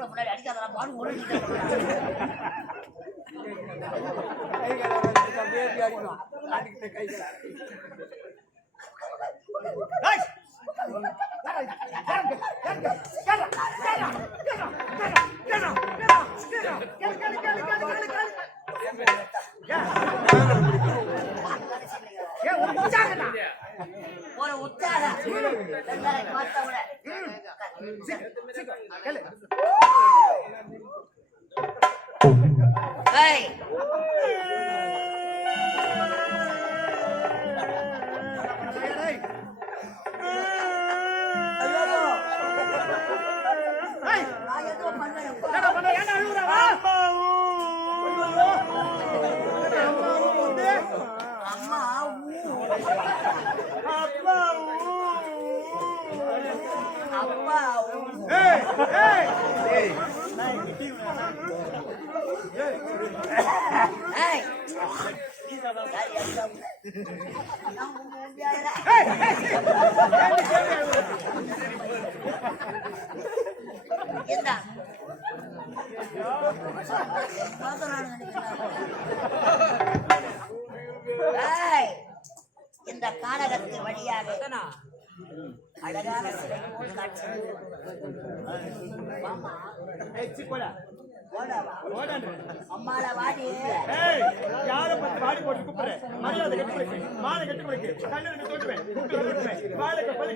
முன்னாடி அடிக்காதான் பாடு ஒரு ஒரு உற்சாகம் பார்த்தவங்கள இந்த கானகத்து வழியாக அழகான சிலை போல் காட்சி அம்மால வாடி யார பத்தி வாடி போட்டு கூப்பிடுற மரியாதை கட்டி மாலை கட்டி கொடுக்கு கண்ணு தோட்டுவேன் வாழை பள்ளி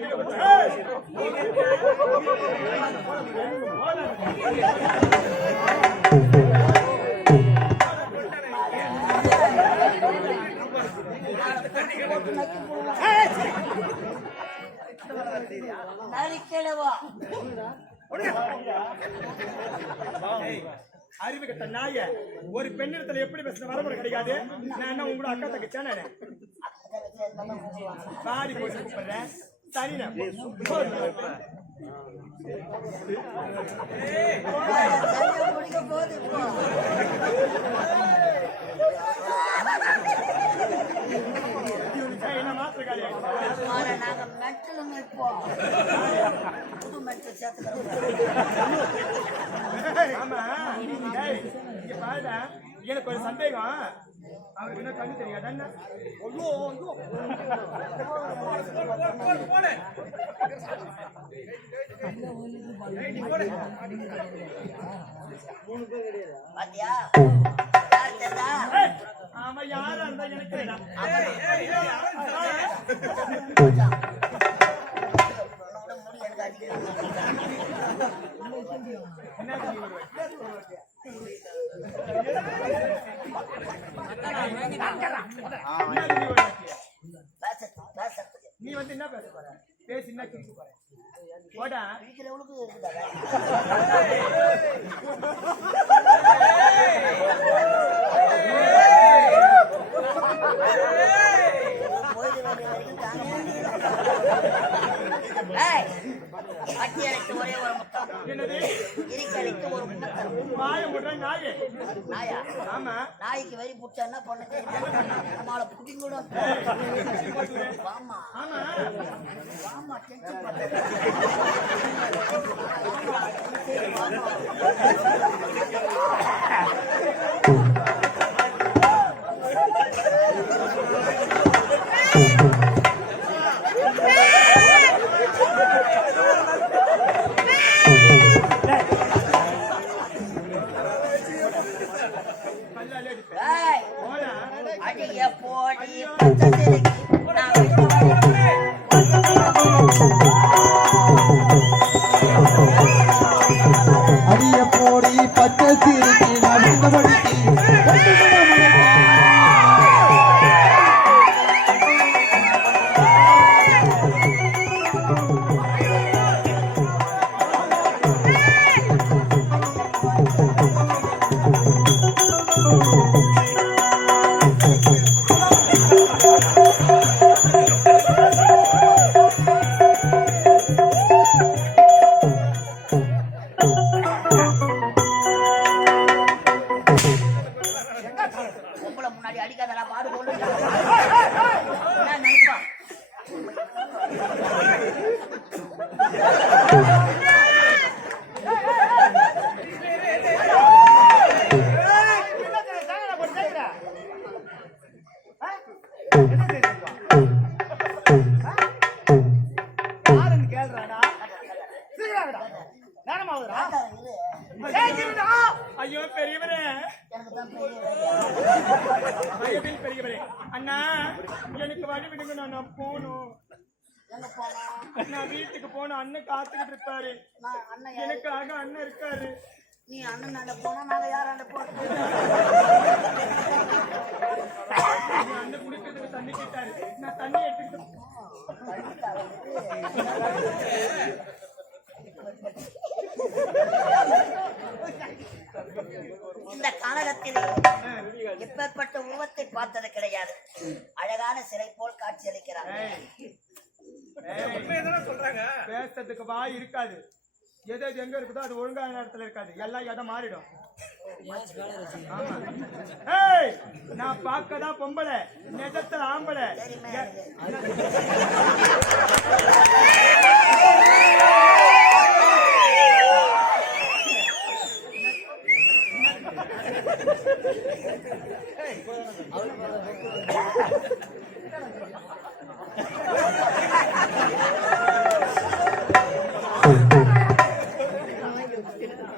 அறிவு கட்ட நாய ஒரு பெண்ணிடத்துல எப்படி பேசுற வரமுறை கிடைக்காது. நான் என்ன உங்களோட அக்கா தங்கச்சானே பாடி போட்டு கூப்பிடுறேன். சரிண்ணா எனக்கு ஒரு சந்தேகம். அவருக்கு என்ன கண்ணு தெரியாது என்ன அவன் யாரா இருந்தா எனக்கு நீ வந்து என்ன பேச போற? பேசி என்ன கேட்க போற? போடா பட்டியலுக்கு ஒரே ஒரு முத்தம், இருக்கைக்கு ஒரு முத்தம். நாயா? ஆமா. நாய்க்கு வரி புடிச்சா பொண்ணு நம்மளை புடிங்கூடும். வாமா வாமா அடிய போடி பச்சை ஐயோ பெரியவரே, பெரியவரே, அண்ணா எனக்கு வழி விடுங்க, நான் போகணும். நான் வீட்டுக்கு போன அண்ணன் காத்துக்கிட்டு இருப்பாரு. எனக்காக அண்ணன் இருக்காரு. நீ அண்ணன் போனா நாங்க யாராண்ட போறது? அண்ணன் குடிக்கிறதுக்கு தண்ணி கேட்டாரு. நான் தண்ணி எடுத்துக்கிட்டு இந்த காலகத்தில் எப்பேற்பட்ட உருவத்தை பார்த்தது கிடையாது. அழகான சிலை போல் காட்சி அளிக்கிறார். பேசுறதுக்கு வாய் இருக்காது. எது எங்க இருக்குதோ அது ஒழுங்கான இடத்துல இருக்காது. எல்லாம் இடம் மாறிடும். நான் பார்க்கதான் பொம்பளை, நிஜத்துல ஆம்பளை.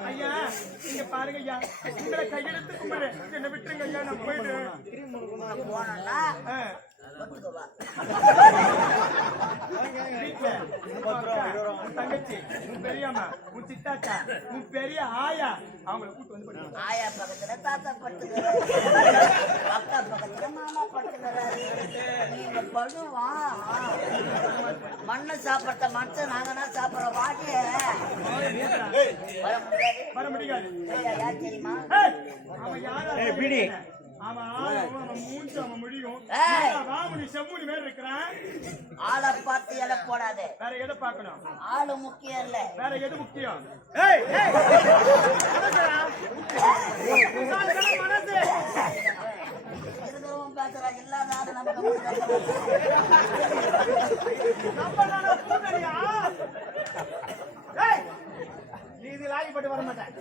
ஐயா நீங்க பாருங்க ஐயா, உங்களை கையெழுத்து கும்பிடு, என்ன விட்டுருங்க ஐயா, நான் போயிடுறேன். போனா தங்கச்சி, உன் பெரியம்மா, உன் சித்தாச்சா, உன் பெரிய ஆயா, அவங்களை கூட்டு வந்து ஆயா பக்கத்துல தாத்தா படுத்துக்கிறாரு, அக்கா பக்கத்துல மாமா படுத்துக்கிறாரு. நீங்க படுவா மண்ணை சாப்பிட்ட மனுஷன் நாங்கன்னா சாப்பிடுற வாட்டிய வர முடியாது. யார் தெரியுமா? அவன் யாரா? ஆளை பார்த்து எடை போடாத. வேற எதை பார்க்கணும்? ஆளு முக்கியம் இல்ல, வேற எது முக்கியம்? இருக்கிறவன் பேசுறா, இல்லாத ஆளு நமக்கு நீ இது லாகிப்பட்டு வர மாட்டேன்.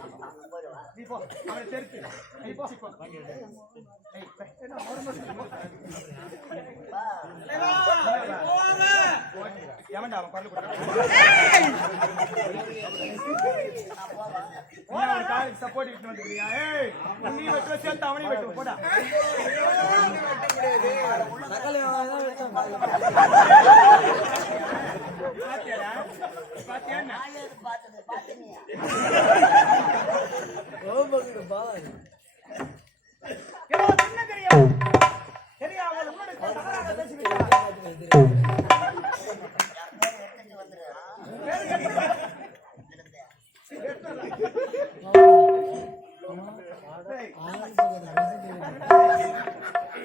நீ போ, அவனை தெரிச்சு நீ போ. எவன்டா அவன் பல்லு காலுக்கு சப்போர்ட் விட்டு வந்துக்கிறியா? நீ வெட்டுவ சேர்த்து அவனையும் வெட்டுவ. போடா பாத்தியா பார்த்தது பாத்துனியா?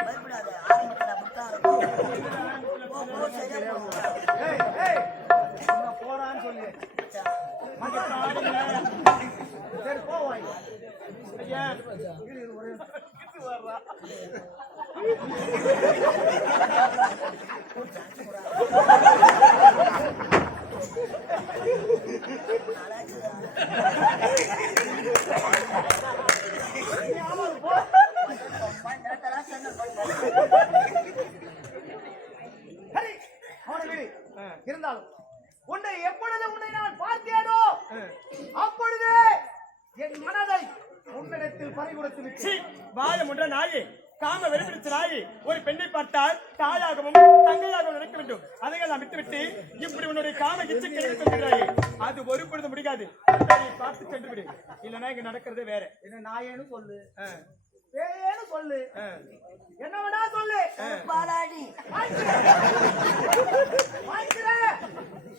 பயப்படாது, ஆரம்பத்தில் அப்படித்தான் போறான்னு சொல்லி சரி போவாய். ஐயா இருந்தாலும் உன்னை எப்பொழுது உன்னை நான் பார்த்தேனோ அப்பொழுது என் மனதை உன்னிடத்தில் பறிகொடுத்து விட்டு வாய முன்ற நாயே, காம வெறுப்பிடிச்ச நாயே, ஒரு பெண்ணை பார்த்தால் தாயாகவும் தங்கையாகவும் நினைக்க வேண்டும். அதையெல்லாம் விட்டுவிட்டு இப்படி உன்னுடைய காம இச்சை கிடைத்து சொல்கிறாயே, அது ஒரு பொழுது முடியாது. பார்த்து சென்று விடு, இல்லைன்னா இங்க நடக்கிறது வேற. என்ன நாயேன்னு சொல்லு, பேயேன்னு சொல்லு, என்ன வேணா சொல்லு. பாலாடி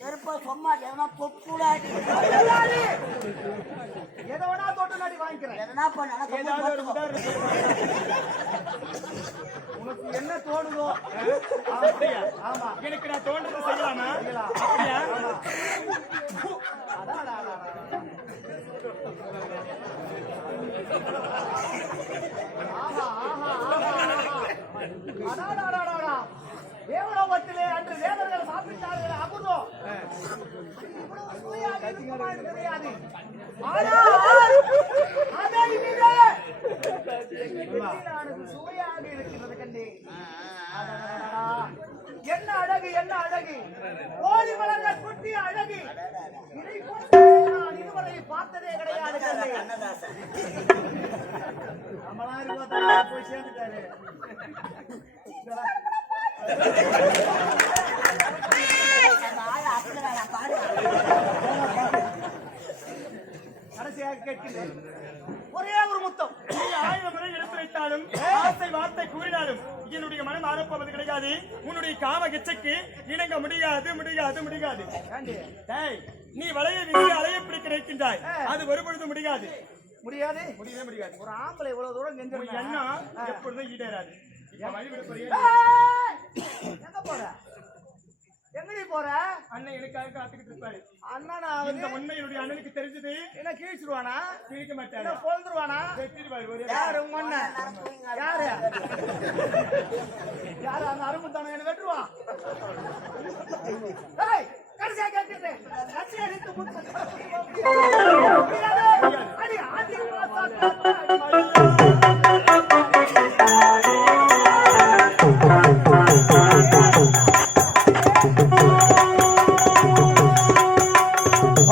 செருப்பா சொன்னா எவனா பொப்புடாடி எதை வேணா தொட்டு நாடி வாங்கிக்கிறேன். எதனா பண்ண உனக்கு என்ன தோணுதோ அப்படியா? ஆமா, எனக்கு நான் தோன்றதை செய்யலாமா? அப்படியா? தேவலோகத்திலே அன்று தேவர்கள் சாப்பிட்டார்கள் அமுதம் தெரியாது. சுவையாக இருக்கிறது கண்ணே. என்ன அழகு, என்ன அழகு! ஓடி வளர்ந்த குட்டி அழகு! இதை போன்ற ராமரை பார்த்ததே கிடையாது கண்ணே. கண்ணதாசன் நம்மளாம் இருபத்தாறு போய் சேர்ந்துட்டாரு. கடைசியாக கேட்கிறேன் ஒரே ஒரு முத்தம். நீ 1000 முறை எடுத்து வைத்தாலும் ஆசை வார்த்தை கூறினாலும் என்னுடைய மனம் ஆரப்பவது கிடையாது. உன்னுடைய காம கிச்சைக்கு இணங்க முடியாது முடியாது முடியாது. டேய், நீ வலையை விட்டு அலைய பிடிக்க நினைக்கின்றாய். அது ஒரு பொழுது முடியாது. முடியாது முடியவே முடியாது. ஒரு ஆம்பளை இவ்வளவு தூரம் உன் செஞ்சிருக்கேன். எண்ணம் எப்பொழுதும் ஈடேறாது. இப்ப வழி விட போறியா? எங்க போற? எங்கடி போற? அண்ணன் எனக்காக காத்துக்கிட்டு இருப்பாரு. அண்ணா இந்த உண்மை என்னுடைய அண்ணனுக்கு தெரிஞ்சது என்ன கீழ்ச்சிருவானா? கிழிக்க மாட்டாரு. என்ன பொழுதுருவானா? வெட்டிடுவாரு. ஒரே யாரு உங்க அண்ணன்? யாரு யாரு அந்த அரும்புத்தானே என்ன வெட்டுருவான்? ஏய், கடைசியா கேட்கிறேன். கடைசியா எடுத்து முத்து. அடி ஆதி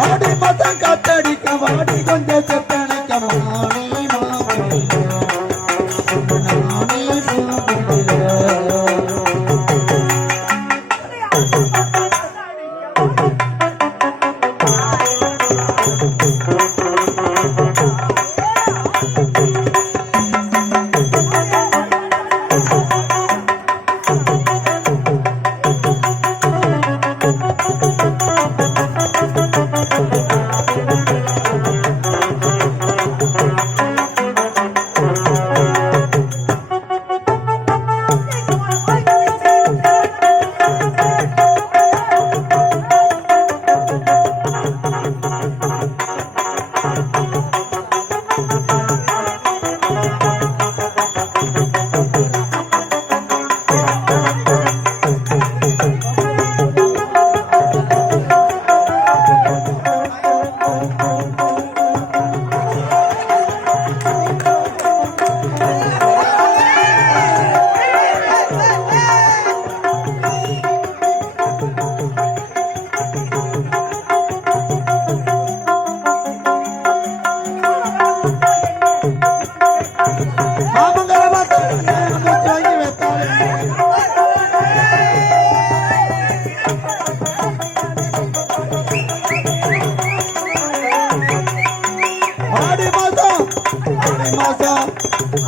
ஆடி மதம் காத்தடிக்க வாடி கொஞ்சம் செத்தனக்க மானே மாமணில நானே மாமணில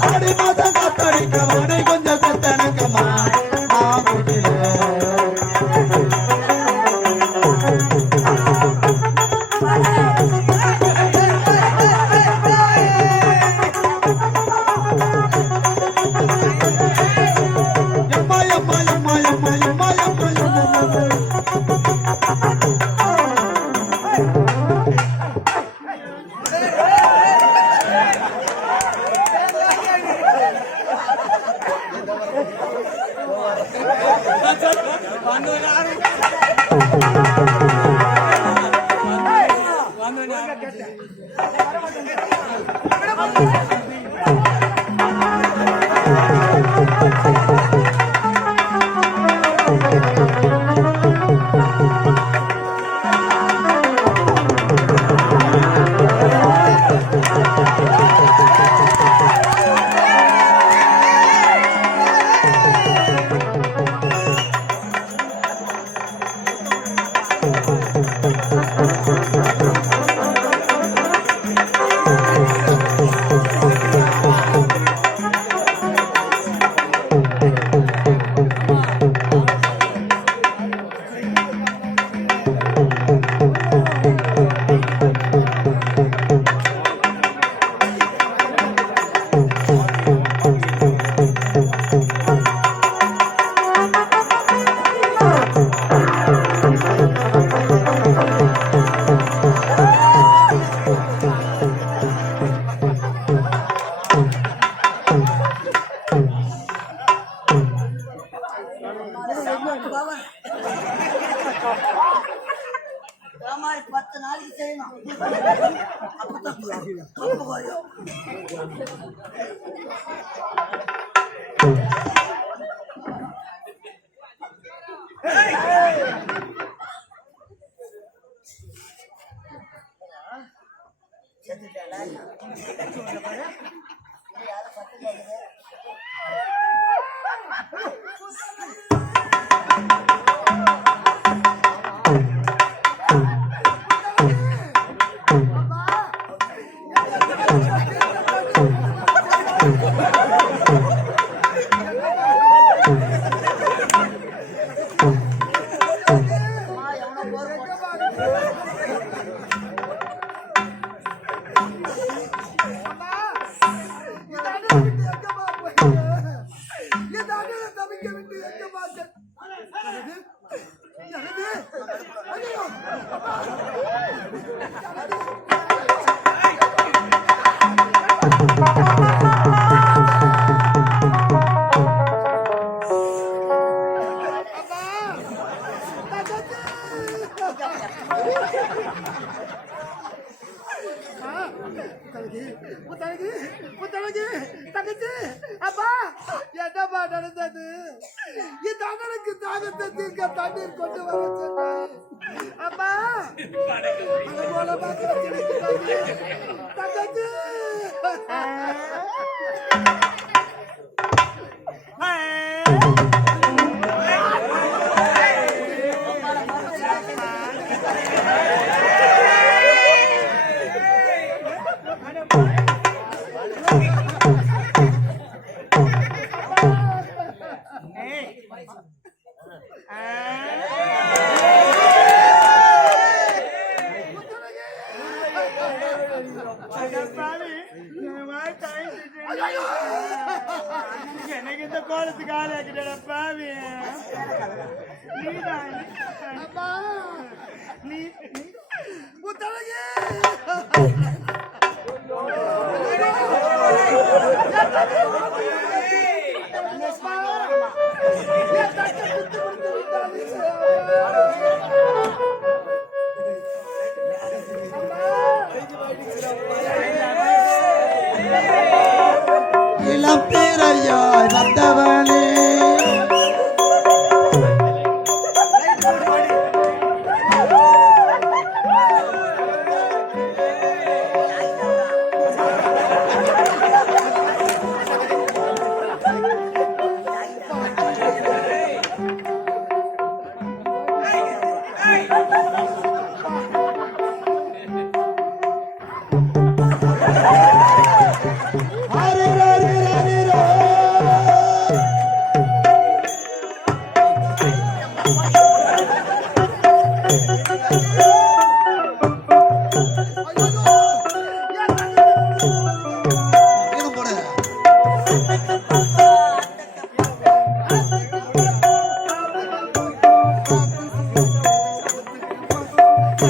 ஆடி மாதம் காத்தடிக்க வாடி கொஞ்சம் செத்தனக்க மானே மாமணில மாதிரி 10 நாளைக்கு செய்யணும். யாரும் சத்தம் கேக்குது? அப்பா என்னப்பா நடந்தது? இந்த அண்ணனுக்கு தாகத்தை தீர்க்க தண்ணீர் கொண்டு வர சொன்னாய். அப்பா தங்கச்சி எனக்கு இந்த கோலத்துக்கு ஆள் ஆக்கிட்ட பாவி. நீ முத்தழகி இளம் பேரையாய் வந்தவனே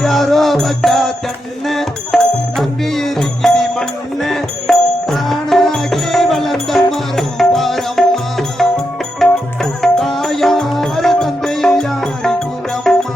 யாரோ பச்சா தென்ன நம்பி இருக்கிறி மண்ண தானாகி வளர்ந்த மரம் பாரம்மா தாயாரு தந்தை யாரி கூறம்மா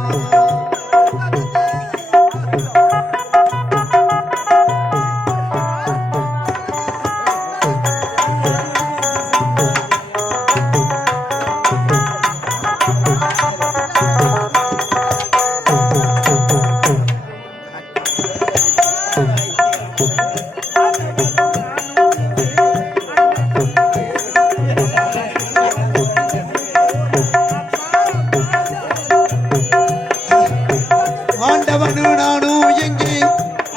ஆண்டவனு நானும் எங்கே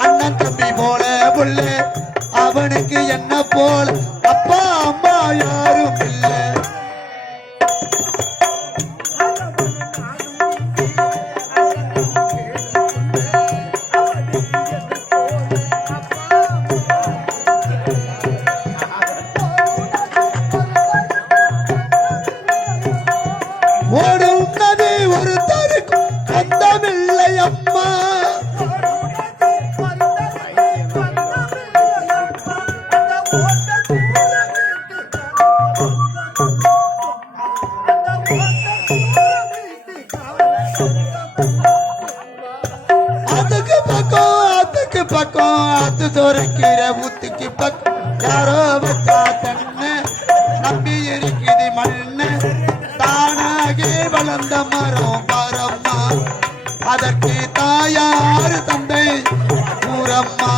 அண்ணன் தம்பி போல புள்ள அவனுக்கு என்ன போல அப்பா அம்மா யாரும் இல்லை ஓடும் நதி ஒரு தருக்கு சொந்தமில்லை அம்மா அதுக்கு பக்கம் அது துறைக்கிற ஊத்துக்கு பக்கம் யாரோ வச்சா தண்ணு நம்பி இருக்குது மண்ணு தானாகி வளர்ந்த மரம் பாரம்மா அதற்கு தாயாரு தந்தை கூறம்மா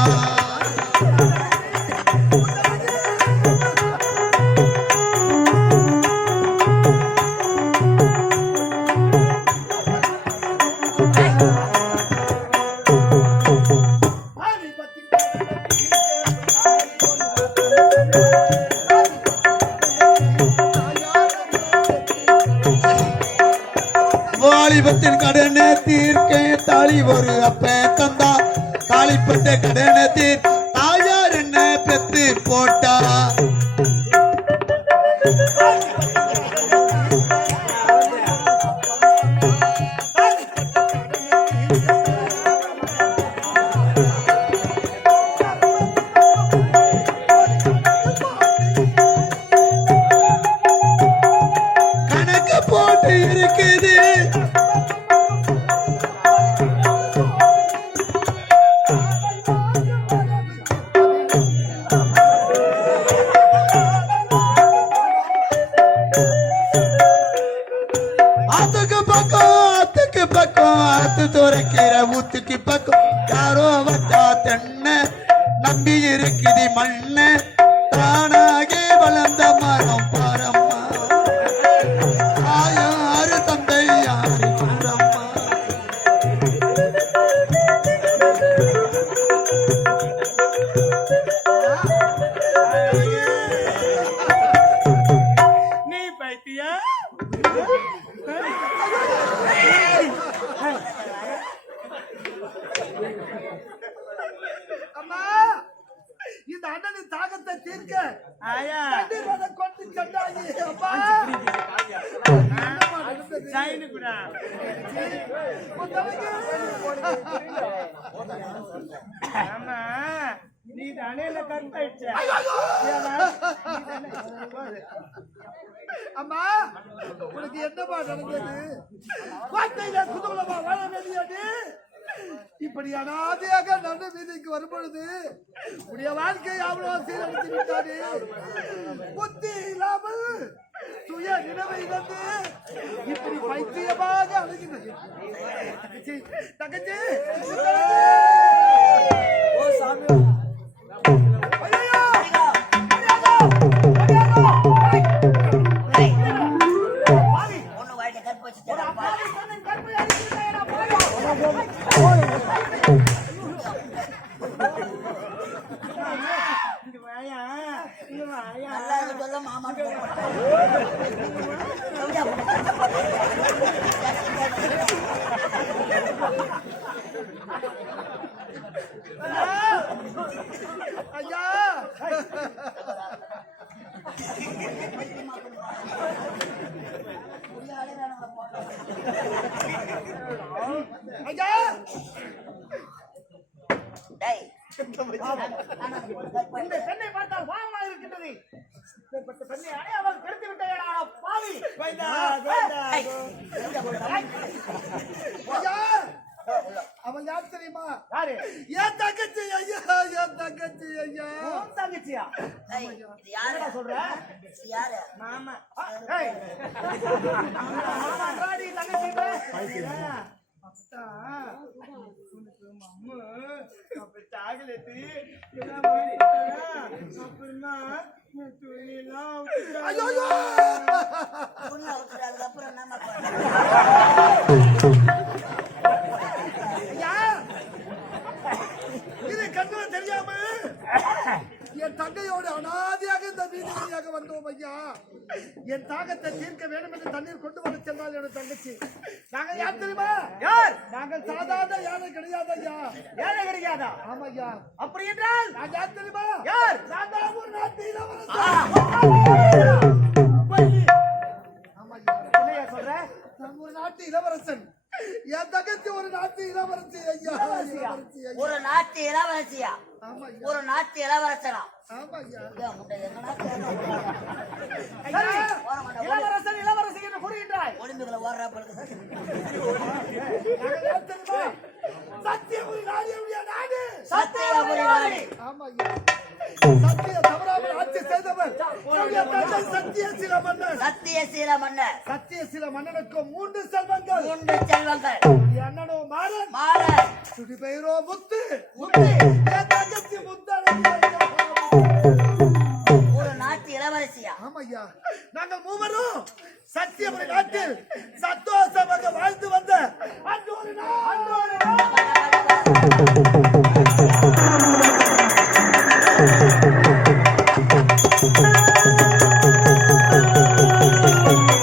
தாலி ஒரு அப்ப தந்தா தாலிப்பட்ட கடனத்தில் தாயார் என்ன பெத்து போட்டா கணக்கு போட்டு இருக்குது ஆத்துக்கு பக்கம் ஆத்து துறைக்கிற ஊத்துக்கு பக்கம் யாரோ வட்டா தென்ன நம்பி இருக்குது மண்ணு தானாகி வளர்ந்த மரம் பாரம்மா யாரு தந்தை யாரு கூறம்மா நீ பைத்தியா அம்மா இந்த அண்ணனின் தாகத்தை தீர்க்க ஆயா தண்ணீர் வர கொண்டு சென்றாயே அம்மா என்னம்மா நடந்தது? சைனு குடா உன் தலைக்கு ஆமா நீ தானே இல்ல கட்டாயிடுச்சா அம்மா உனக்கு என்னமா நடந்தது? வாழ்க்கையில குதூகலமா வாழ வேண்டியது இப்படி அனாதையாக நல்ல வீதிக்கு வரும்பொழுது உடைய வாழ்க்கை அவ்வளவு சீரழித்து விட்டாரு. புத்தி இல்லாமல் சுய நினைவை இழந்து இப்படி பைத்தியமாக அழுகிறது. தங்கச்சி தங்கச்சி ஓ சாமி ஐயோ ஒண்ணு வாயில கற்பு வச்சு நல்லா சொல்ல மாமா ஐயா ஐயா டேய் இந்த பெண்ணை பார்த்தால் பாவமாக இருக்கின்றது. இப்படிப்பட்ட பெண்ணை அடையாமல் கெடுத்து விட்டேன் பாவி. ஐயா அவன் யார் தெரியுமா? யாரு? என் தங்கச்சி ஐயா, என் தங்கச்சி ஐயா. உன் தங்கச்சியா? டேய் இது யாரடா சொல்ற? இது யாரு மாமா ஏய் மாமா காடி தங்கச்சி அப்பா அம்மா அப்ப சாகலத்து அப்புறமா துணிலாம் ஐயோ பொண்ணு அவுத்துறாங்க அப்புறம் நம்ம ஐயா இது கண்ணு தெரியாம என் தங்கையோடு அனாதையாக இந்த வீதி வழியாக வந்தோம் ஐயா. என் தாகத்தை தீர்க்க வேண்டும் என்று தண்ணீர் கொண்டு வர சென்றால் என்னோட தங்கச்சி. நாங்கள் யார் தெரியுமா? யார்? நாங்கள் சாதாரண யானை கிடையாது ஐயா. யானை கிடையாதா? ஆமா ஐயா. அப்படி என்றால் நான் யார் தெரியுமா? யார்? நான் தான் ஒரு நாட்டு இளவரசன். ஆமா ஐயா. என்னையா சொல்ற? நான் ஒரு நாட்டு இளவரசன். என் தங்கச்சி ஒரு நாட்டு இளவரசி ஐயா. இளவரசி ஐயா. ஒரு நாட்டு இளவரசியா? ஆமா ஐயா. ஒரு நாட்டு இளவரசனா? ஆமா ஐயா. இளவரசன் இளவரசி என்று கூறுகின்றாய். ஒளிம்புகளை ஓடுறா பழுது சத்தியபுரி நாடு நாடு. சத்தியபுரி நாடு. ஆமா ஐயா. சத்திய தவறாமல் ஆட்சி செய்தவர் சத்தியசீல மன்னர். சத்தியசீல மன்னர். சத்தியசீல மன்னனுக்கு 3 செல்வங்கள். 3 செல்வங்கள். அண்ணனோ மாறன். மாறன். சுடி பெயரோ முத்து. முத்து. என் தங்கச்சி முத்தழகி. ஒரு நாட்டு இளவரசியா? ஆமா ஐயா. நாங்கள் மூவரும் சத்தியபுரி நாட்டில் சந்தோஷமாக வாழ்ந்து வந்த அன்றொரு நாள்.